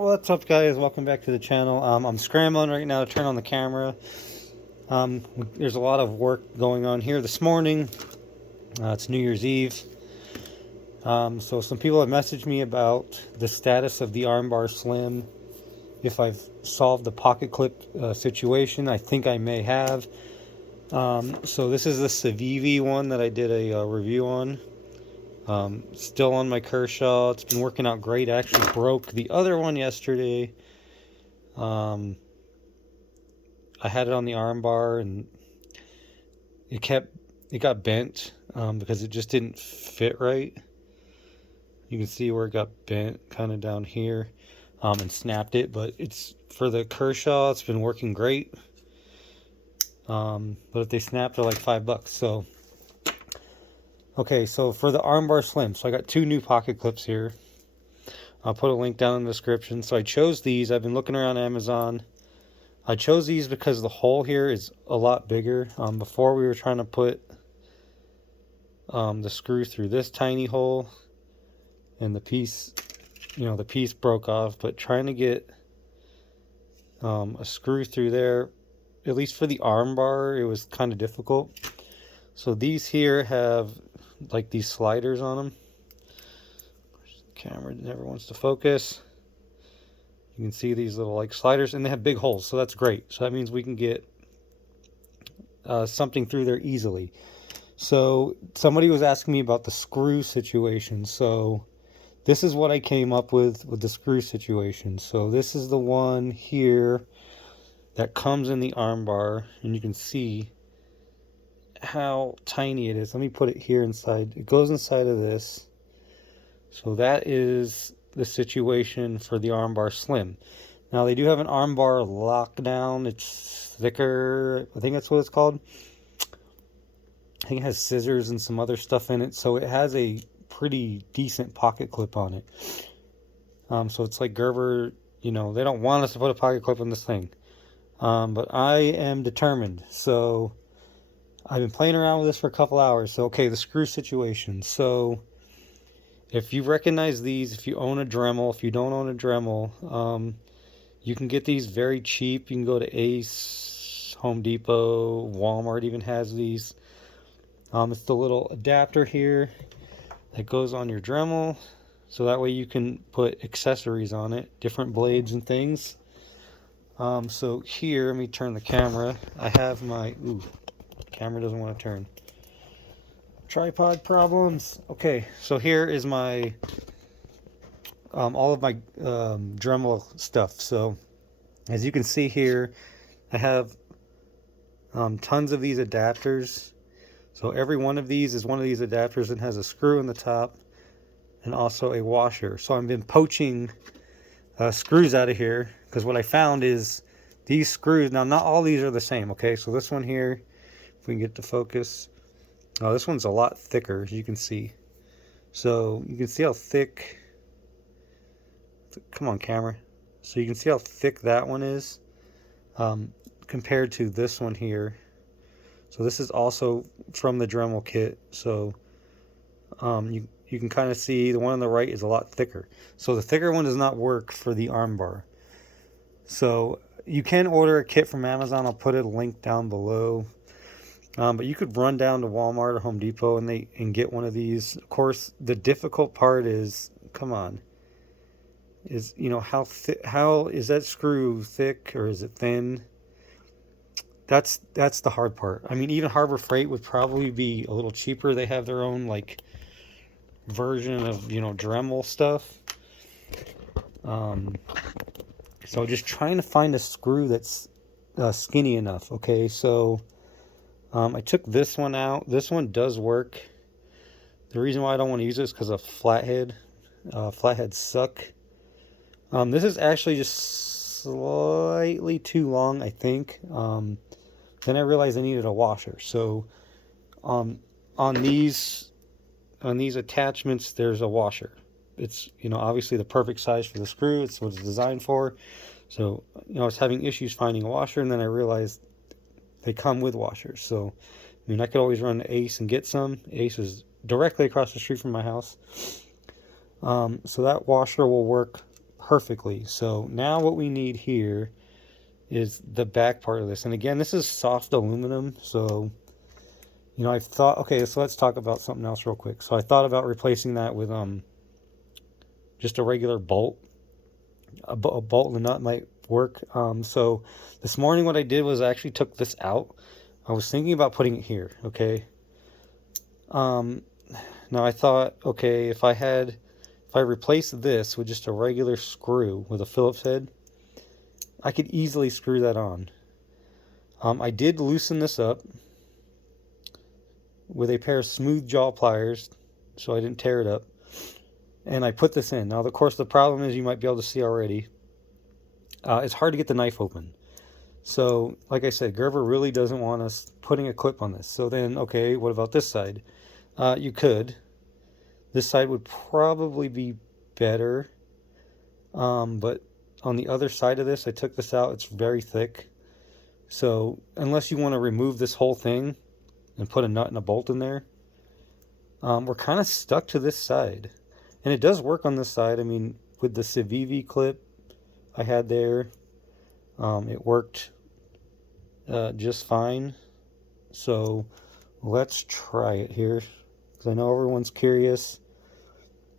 What's up, guys? Welcome back to the channel. I'm scrambling right now to turn on the camera. There's a lot of work going on here this morning. It's New Year's Eve. So some people have messaged me about the status of the armbar slim. If I've solved the pocket clip situation, I think I may have. So this is the Civivi one that I did a review on. Still on my Kershaw. It's been working out great. I actually broke the other one yesterday. I had it on the armbar and it got bent because it just didn't fit right. You can see where it got bent kind of down here and snapped it, but it's for the Kershaw, it's been working great. But if they snapped, they're like $5. So okay, so for the armbar slim, so I got two new pocket clips here. I'll put a link down in the description. So I chose these. I've been looking around Amazon. I chose these because the hole here is a lot bigger. Before we were trying to put the screw through this tiny hole, and the piece, the piece broke off. But trying to get a screw through there, at least for the armbar, it was kind of difficult. So these here have like these sliders on them. The camera never wants to focus. You can see these little like sliders, and they have big holes, so that's great. So that means we can get something through there easily. So somebody was asking me about the screw situation. So this is what I came up with the screw situation. So this is the one here that comes in the armbar, and you can see how tiny it is. Let me put it here inside. It goes inside of this. So that is the situation for the armbar slim. Now they do have an armbar lockdown. It's thicker. I think that's what it's called. I think it has scissors and some other stuff in it. So it has a pretty decent pocket clip on it. So it's like Gerber, they don't want us to put a pocket clip on this thing. But I am determined. So I've been playing around with this for a couple hours. So, okay, the screw situation. So if you recognize these, if you own a Dremel, if you don't own a Dremel, you can get these very cheap. You can go to Ace, Home Depot, Walmart even has these. It's the little adapter here that goes on your Dremel. So that way you can put accessories on it, different blades and things. So here, let me turn the camera. I have my, camera doesn't want to turn. Tripod problems. Okay, so here is my all of my Dremel stuff. So as you can see here, I have tons of these adapters. So every one of these is one of these adapters and has a screw in the top and also a washer. So I've been poaching screws out of here because what I found is these screws, now not all these are the same, okay? So this one here, if we can get to focus, this one's a lot thicker, as you can see. So you can see how thick, come on camera. So you can see how thick that one is compared to this one here. So this is also from the Dremel kit. So you can kind of see the one on the right is a lot thicker. So the thicker one does not work for the armbar. So you can order a kit from Amazon. I'll put a link down below. But you could run down to Walmart or Home Depot and get one of these. Of course, the difficult part is, is how is that screw thick or is it thin? That's the hard part. I mean, even Harbor Freight would probably be a little cheaper. They have their own like version of Dremel stuff. So just trying to find a screw that's skinny enough. Okay, so I took this one out. This one does work. The reason why I don't want to use it is because of flathead. Flatheads suck. This is actually just slightly too long, I think. Then I realized I needed a washer. So on these attachments, there's a washer. It's obviously the perfect size for the screw. It's what it's designed for. So I was having issues finding a washer, and then I realized they come with washers. So I could always run to Ace and get some. Ace is directly across the street from my house. So that washer will work perfectly. So now what we need here is the back part of this. And again, this is soft aluminum, so you know, I've thought, okay, so let's talk about something else real quick. So I thought about replacing that with just a regular bolt. A bolt and a nut might work. So this morning what I did was I actually took this out. I was thinking about putting it here, okay? Now I thought, okay, if I replaced this with just a regular screw with a Phillips head, I could easily screw that on. I did loosen this up with a pair of smooth jaw pliers so I didn't tear it up. And I put this in. Now, of course, the problem is you might be able to see already. It's hard to get the knife open. So, like I said, Gerber really doesn't want us putting a clip on this. So then, okay, what about this side? You could. This side would probably be better. But on the other side of this, I took this out. It's very thick. So unless you want to remove this whole thing and put a nut and a bolt in there, we're kind of stuck to this side. And it does work on this side. I mean, with the Civivi clip I had there, it worked just fine. So let's try it here, because I know everyone's curious.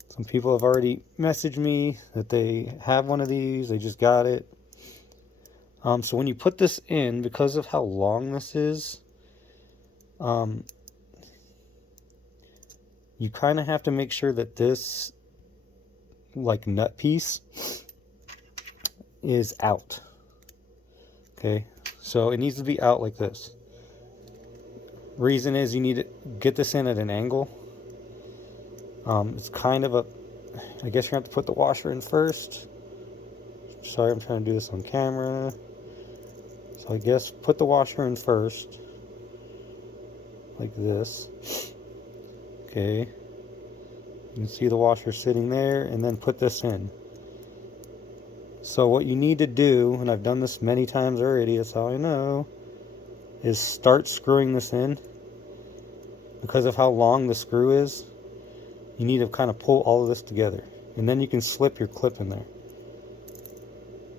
Some people have already messaged me that they have one of these, they just got it. So when you put this in, because of how long this is, you kind of have to make sure that this like nut piece is out. Okay, so it needs to be out like this. Reason is you need to get this in at an angle. It's kind of a, I guess you're gonna have to put the washer in first. Sorry, I'm trying to do this on camera. So I guess put the washer in first, like this. Okay, you can see the washer sitting there, and then put this in. So what you need to do, and I've done this many times already, that's how I know, is start screwing this in. Because of how long the screw is, you need to kind of pull all of this together, and then you can slip your clip in there.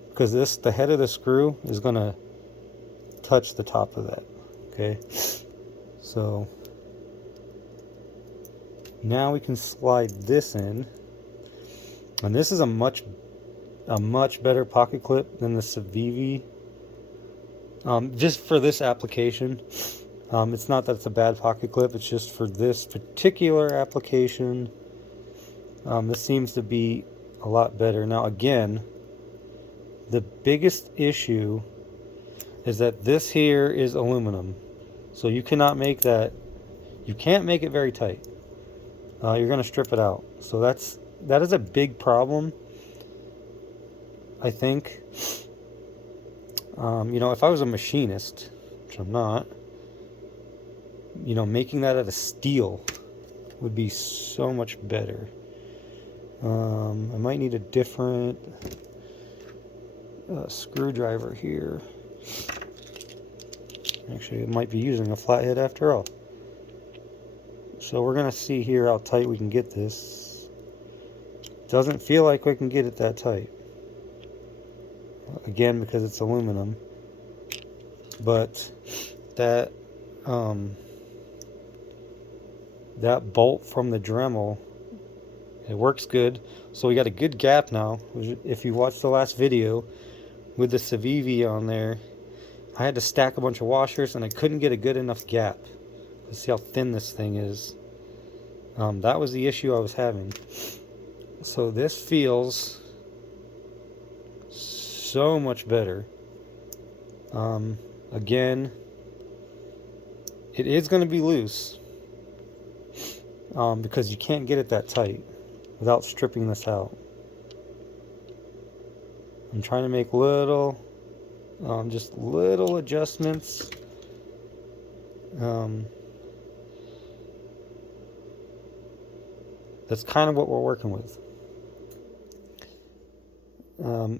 Because the head of the screw is going to touch the top of that. Okay, so now we can slide this in, and this is a much better pocket clip than the Civivi. Just for this application, it's not that it's a bad pocket clip, it's just for this particular application, this seems to be a lot better. Now again, the biggest issue is that this here is aluminum, so you cannot make that, you can't make it very tight. You're going to strip it out. So that is a big problem, I think. You know, if I was a machinist, which I'm not, you know, making that out of steel would be so much better. I might need a different screwdriver here. Actually, it might be using a flathead after all. So we're going to see here how tight we can get this. Doesn't feel like we can get it that tight. Again, because it's aluminum. But that that bolt from the Dremel, it works good. So we got a good gap now. If you watched the last video with the Civivi on there, I had to stack a bunch of washers and I couldn't get a good enough gap. Let's see how thin this thing is. That was the issue I was having. So this feels so much better. Again, it is going to be loose because you can't get it that tight without stripping this out. I'm trying to make just little adjustments. That's kind of what we're working with.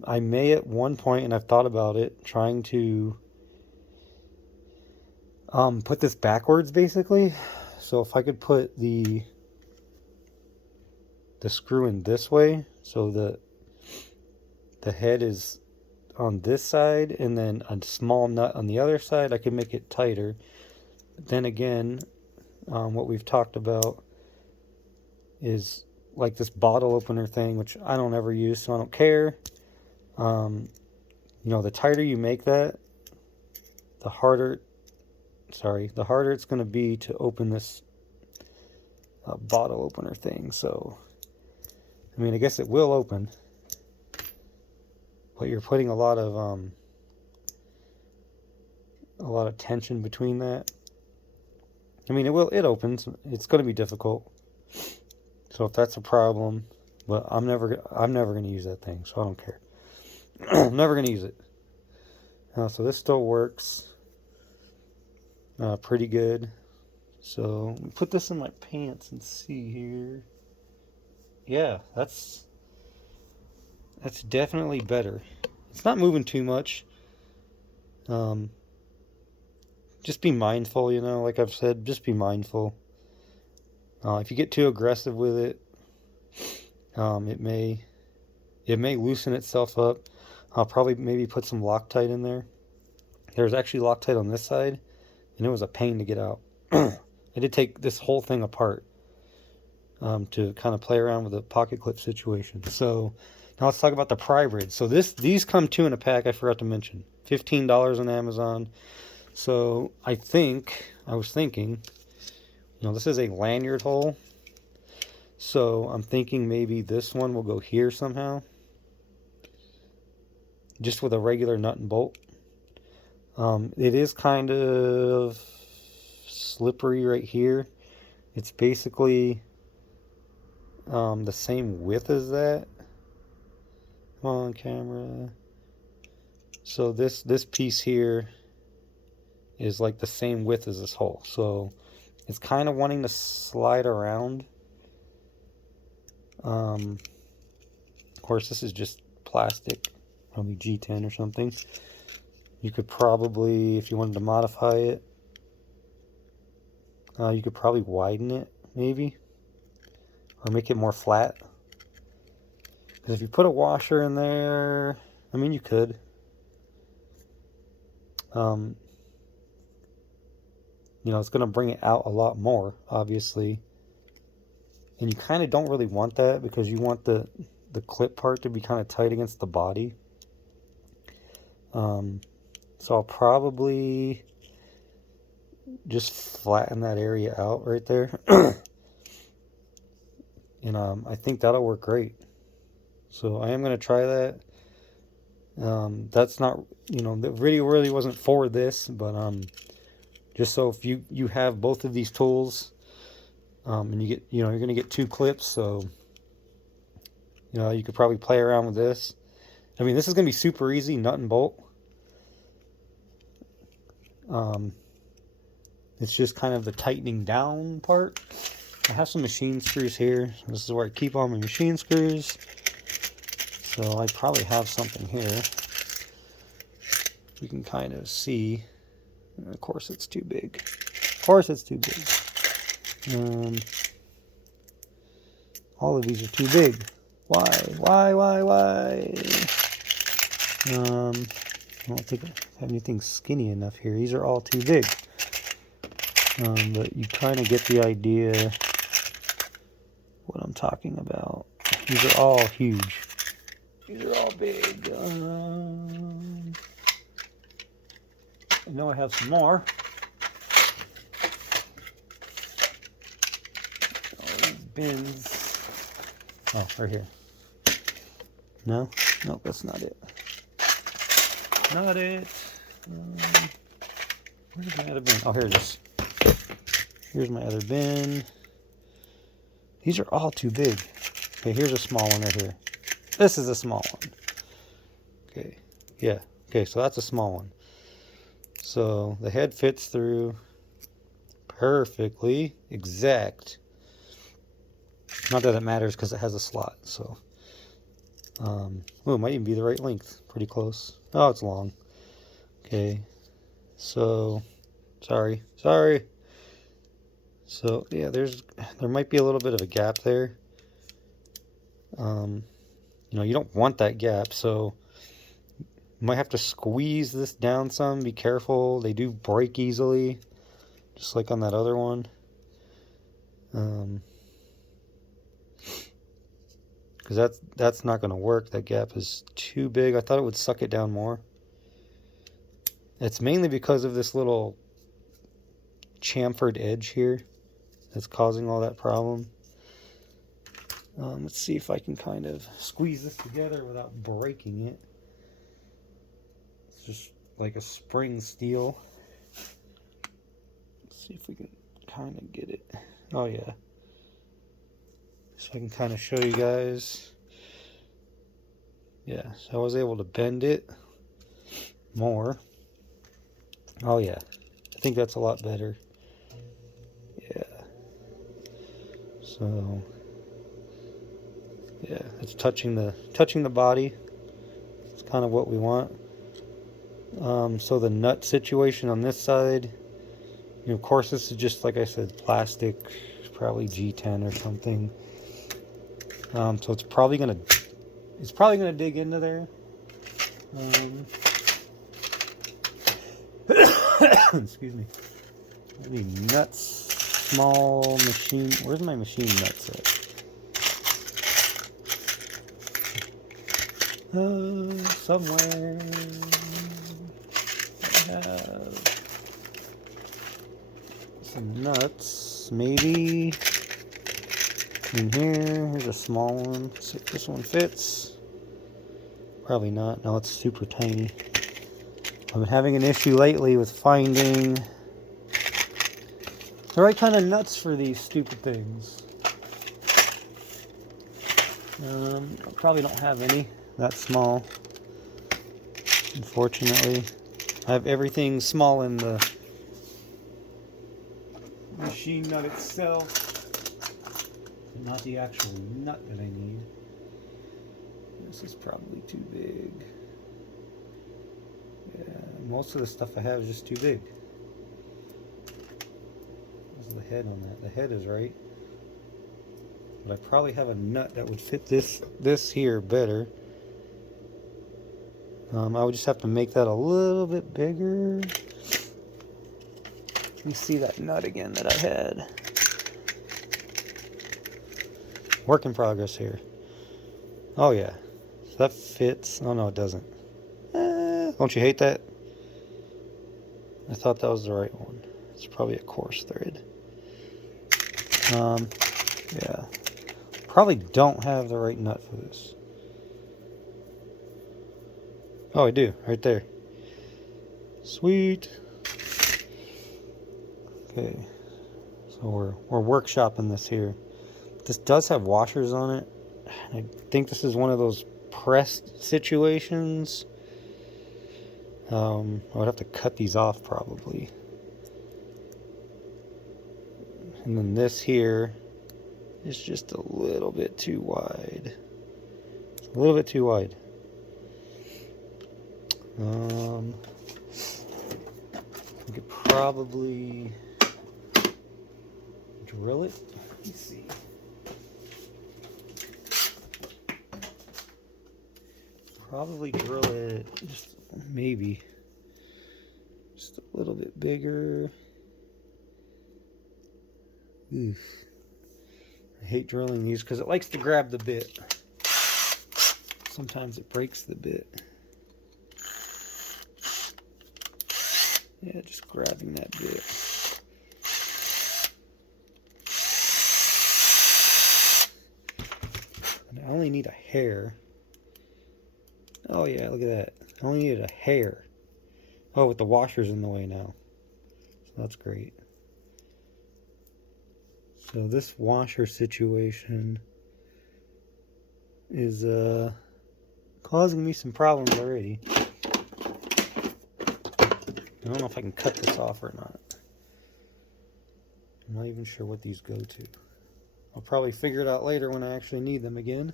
I may at one point, and I've thought about it, trying to put this backwards basically. So if I could put the screw in this way, so that the head is on this side and then a small nut on the other side, I can make it tighter. Then again, what we've talked about is like this bottle opener thing, which I don't ever use, so I don't care. You know, the tighter you make that, the harder it's going to be to open this bottle opener thing. So, I mean, I guess it will open, but you're putting a lot of tension between that. I mean, it opens. It's going to be difficult. So if that's a problem, but I'm never going to use that thing, so I don't care. I'm never going to use it. So this still works pretty good. So we put this in my pants and see here. Yeah, that's definitely better. It's not moving too much. Just be mindful, you know, like I've said, just be mindful. If you get too aggressive with it, it may loosen itself up. I'll probably maybe put some Loctite in there. There's actually Loctite on this side, and it was a pain to get out. I did take this whole thing apart to kind of play around with the pocket clip situation. So now let's talk about the pry bridge. So these come 2 in a pack. I forgot to mention, $15 on Amazon. So I was thinking, you know, this is a lanyard hole. So I'm thinking maybe this one will go here somehow, just with a regular nut and bolt. It is kind of slippery right here. It's basically the same width as that. Come on, camera. So this piece here is like the same width as this hole. So it's kind of wanting to slide around. Of course, this is just plastic, probably G10 or something. You could probably, if you wanted to modify it, you could probably widen it, maybe, or make it more flat. Because if you put a washer in there, I mean, you could. You know, it's going to bring it out a lot more, obviously. And you kind of don't really want that, because you want the clip part to be kind of tight against the body. So I'll probably just flatten that area out right there. And I think that'll work great. So I am going to try that. That's not, you know, the video really wasn't for this, but just so if you have both of these tools, and you get, you know, you're going to get 2 clips, so, you know, you could probably play around with this. I mean, this is going to be super easy, nut and bolt. It's just kind of the tightening down part. I have some machine screws here. This is where I keep all my machine screws. So I probably have something here. You can kind of see. Of course it's too big. Of course it's too big. All of these are too big. Why? I don't think I have anything skinny enough here. These are all too big. But you kind of get the idea what I'm talking about. These are all huge. These are all big. I know I have some more. All these bins. Oh, right here. No? Nope, that's not it. Not it. Where's my other bin? Oh, here it is. Here's my other bin. These are all too big. Okay, here's a small one right here. This is a small one. Okay, yeah. Okay, so that's a small one. So the head fits through perfectly, exact. Not that it matters because it has a slot. So, oh, it might even be the right length. Pretty close. Oh, it's long. Okay, so sorry. So yeah, there might be a little bit of a gap there. You know, you don't want that gap, so you might have to squeeze this down some. Be careful, they do break easily, just like on that other one. Because that's not going to work. That gap is too big. I thought it would suck it down more. It's mainly because of this little chamfered edge here that's causing all that problem. Let's see if I can kind of squeeze this together without breaking it. It's just like a spring steel. Let's see if we can kind of get it. Oh yeah. So I can kind of show you guys. Yeah, so I was able to bend it more. Oh yeah, I think that's a lot better. Yeah. So yeah, it's touching the body. It's kind of what we want. So the nut situation on this side, you know, of course this is just, like I said, plastic, probably G10 or something. So it's probably gonna dig into there. Excuse me. I need nuts, small machine. Where's my machine nuts at? Somewhere I have some nuts, maybe in here. Here's a small one. Let's see if this one fits. Probably not. No, it's super tiny. I've been having an issue lately with finding the right kind of nuts for these stupid things. I probably don't have any that small, unfortunately. I have everything small in the machine nut itself, but not the actual nut that I need. This is probably too big. Yeah, most of the stuff I have is just too big. Where's the head on that? The head is right. But I probably have a nut that would fit this here better. I would just have to make that a little bit bigger. Let me see that nut again that I had. Work in progress here. Oh yeah, so that fits. Oh no, it doesn't. Don't you hate that? I thought that was the right one. It's probably a coarse thread. Yeah. Probably don't have the right nut for this. Oh, I do, right there. Sweet. Okay, so we're workshopping this here. This does have washers on it. I think this is one of those pressed situations. I would have to cut these off probably. And then this here is just a little bit too wide. It's a little bit too wide. We could probably drill it. Let me see. Probably drill it just maybe just a little bit bigger. Oof. I hate drilling these because it likes to grab the bit. Sometimes it breaks the bit. Yeah, just grabbing that bit. And I only need a hair. Oh yeah, look at that. I only needed a hair. Oh, with the washer's in the way now. So that's great. So this washer situation is causing me some problems already. I don't know if I can cut this off or not. I'm not even sure what these go to. I'll probably figure it out later when I actually need them again.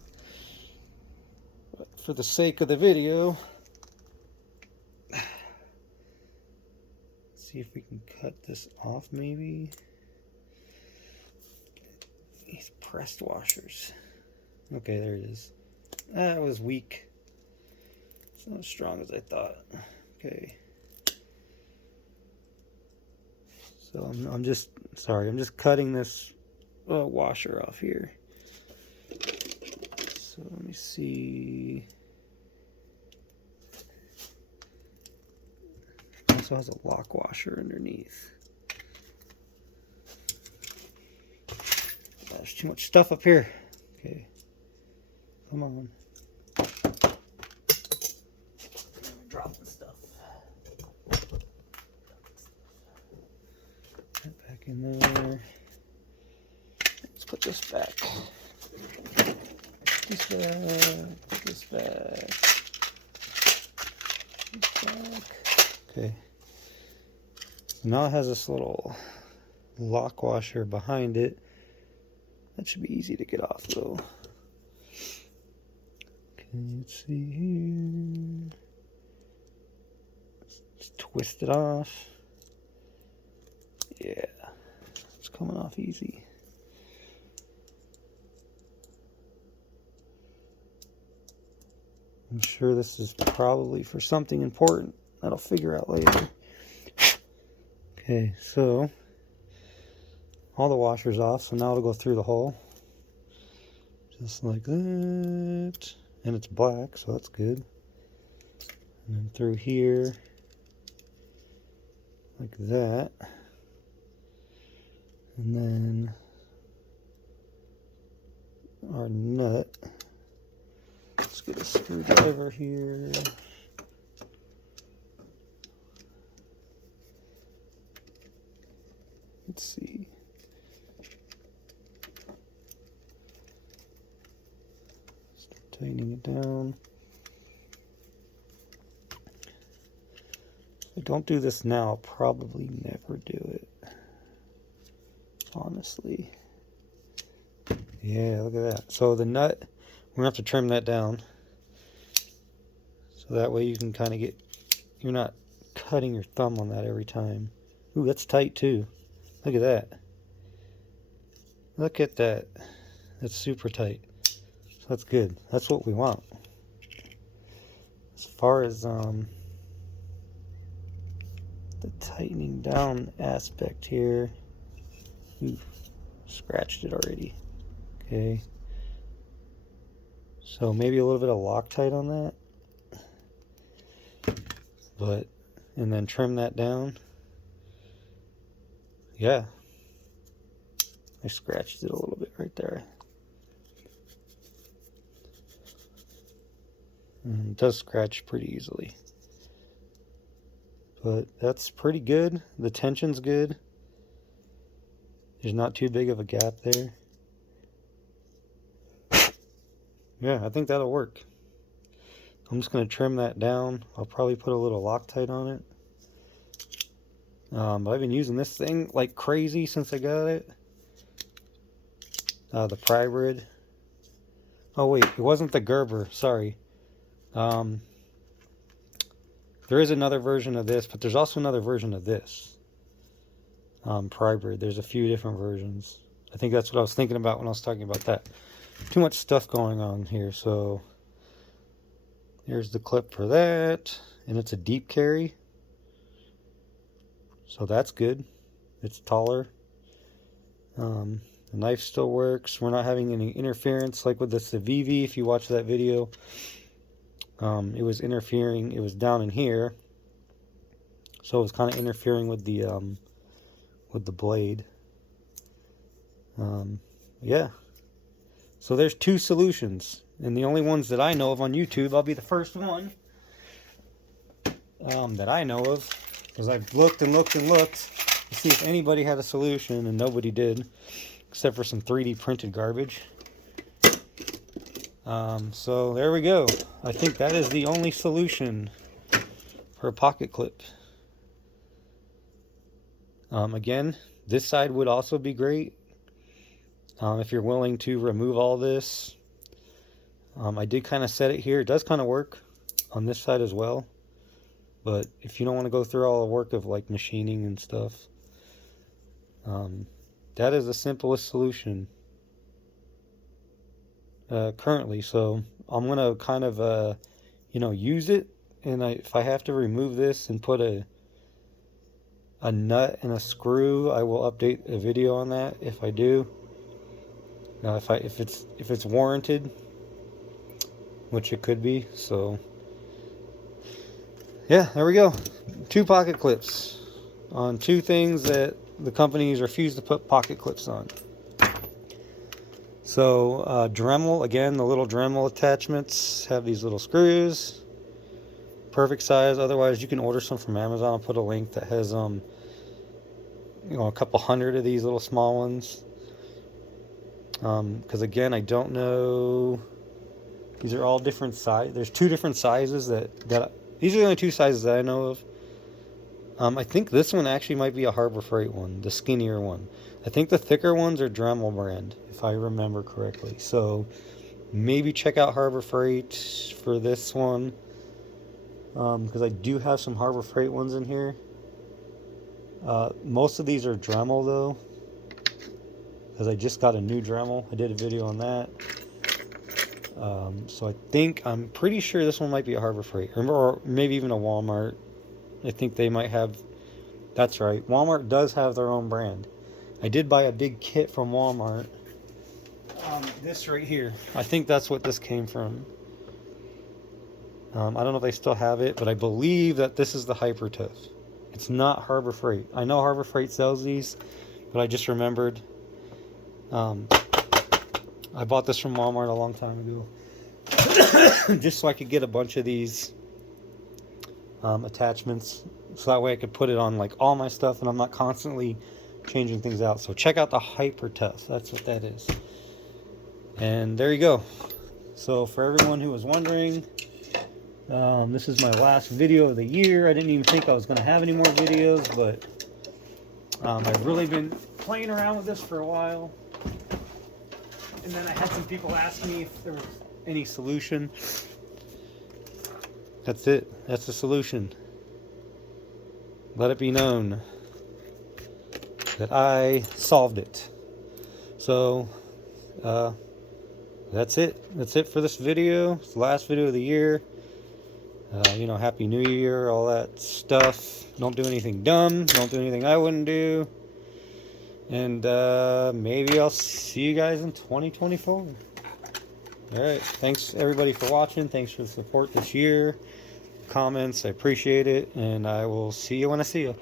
But for the sake of the video, let's see if we can cut this off maybe. These pressed washers. Okay, there it is. That was weak. It's not as strong as I thought. Okay. So I'm just cutting this washer off here. So let me see. It also has a lock washer underneath. There's too much stuff up here. Okay. Come on. Dropping stuff. That back in there. Let's put this back. This back. This back. This back. Okay. So now it has this little lock washer behind it. That should be easy to get off though. Okay, let's see here. Just twist it off. Yeah, it's coming off easy. I'm sure this is probably for something important that I'll figure out later. Okay, so all the washers off, so now it'll go through the hole. Just like that. And it's black, so that's good. And then through here, like that. And then our nut. Let's get a screwdriver here. Let's see. Start tightening it down. If I don't do this now, I'll probably never do it. Honestly. Yeah, look at that. So the nut, we're gonna have to trim that down. So that way you can kind of get, you're not cutting your thumb on that every time. Ooh, that's tight too. Look at that. Look at that. That's super tight. So that's good. That's what we want. As far as the tightening down aspect here. Ooh, scratched it already. Okay. So maybe a little bit of Loctite on that. But, and then trim that down. Yeah. I scratched it a little bit right there. And it does scratch pretty easily. But that's pretty good. The tension's good. There's not too big of a gap there. Yeah, I think that'll work. I'm just going to trim that down. I'll probably put a little Loctite on it. But I've been using this thing like crazy since I got it. The Prybrid. Oh wait, it wasn't the Gerber, sorry. There is another version of this, but there's also another version of this. Prybrid. There's a few different versions. I think that's what I was thinking about when I was talking about that. Too much stuff going on here, so here's the clip for that, and it's a deep carry, so that's good. It's taller. The knife still works. We're not having any interference like with the Civivi. If you watch that video, it was interfering. It was down in here, so it was kind of interfering with the blade. Yeah. So there's two solutions, and the only ones that I know of on YouTube. I'll be the first one that I know of, because I've looked and looked and looked to see if anybody had a solution, and nobody did, except for some 3D printed garbage. So there we go. I think that is the only solution for a pocket clip. Again, this side would also be great. If you're willing to remove all this. I did kind of set it here. It does kind of work on this side as well. But if you don't want to go through all the work of like machining and stuff, that is the simplest solution. currently. So I'm gonna kind of you know, use it, and if I have to remove this and put a nut and a screw, I will update a video on that if I do. Now if it's warranted, which it could be. So yeah, there we go. 2 pocket clips on 2 things that the companies refuse to put pocket clips on. So Dremel, again, the little Dremel attachments have these little screws, perfect size. Otherwise, you can order some from Amazon. I'll put a link that has you know, a couple hundred of these little small ones. Because again, I don't know. These are all different size. There's 2 different sizes that these are the only 2 sizes that I know of. I think this one actually might be a Harbor Freight one, the skinnier one. I think the thicker ones are Dremel brand, if I remember correctly. So maybe check out Harbor Freight for this one, because I do have some Harbor Freight ones in here. Most of these are Dremel though, because I just got a new Dremel. I did a video on that. So I'm pretty sure this one might be a Harbor Freight, or maybe even a Walmart. I think they might have. That's right. Walmart does have their own brand. I did buy a big kit from Walmart. This right here. I think that's what this came from. I don't know if they still have it, but I believe that this is the Hyper Tough. It's not Harbor Freight. I know Harbor Freight sells these, but I just remembered. I bought this from Walmart a long time ago. Just so I could get a bunch of these attachments, so that way I could put it on like all my stuff and I'm not constantly changing things out. So check out the Hyper Tough. That's what that is. And there you go. So for everyone who was wondering, this is my last video of the year. I didn't even think I was going to have any more videos, but I've really been playing around with this for a while. And then I had some people ask me if there was any solution. That's it. That's the solution. Let it be known that I solved it. So, that's it. That's it for this video. It's the last video of the year. You know, Happy New Year, all that stuff. Don't do anything dumb. Don't do anything I wouldn't do. And maybe I'll see you guys in 2024. Alright, thanks everybody for watching. Thanks for the support this year. Comments, I appreciate it. And I will see you when I see you.